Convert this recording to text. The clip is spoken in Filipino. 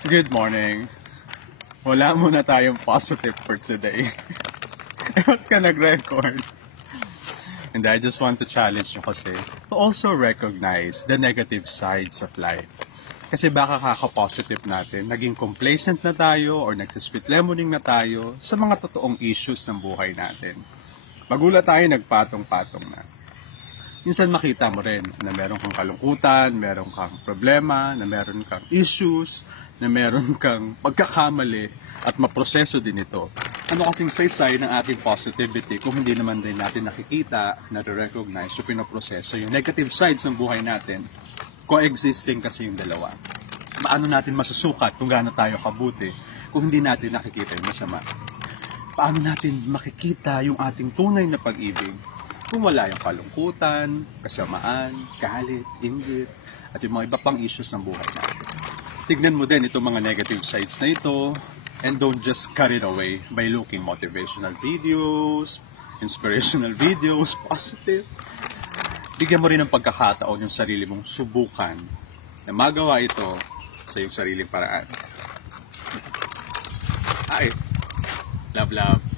Good morning. Wala muna tayong positive for today. Ba't ka nag-record? And I just want to challenge you kasi to also recognize the negative sides of life. Kasi baka kaka-positive natin, naging complacent na tayo or nagsisweet lemoning na tayo sa mga totoong issues ng buhay natin. Magulat tayo, nagpatong-patong na. Minsan makita mo rin na meron kang kalungkutan, meron kang problema, na meron kang issues, na meron kang pagkakamali at maproseso din ito. Ano kasing saysay ng ating positivity kung hindi naman din natin nakikita, na-recognize o pinoproseso yung negative sides ng buhay natin? Coexisting kasi yung dalawa. Paano natin masusukat kung gaano tayo kabuti kung hindi natin nakikita yung masama? Paano natin makikita yung ating tunay na pag-ibig kung wala yung kalungkutan, kasamaan, galit, inggit, at yung mga iba pang issues ng buhay natin? Tignan mo din itong mga negative sides na ito and don't just cut it away by looking motivational videos, inspirational videos, positive. Bigyan mo rin ng pagkakataon yung sarili mong subukan na magawa ito sa iyong sariling paraan. Hi! Love, love.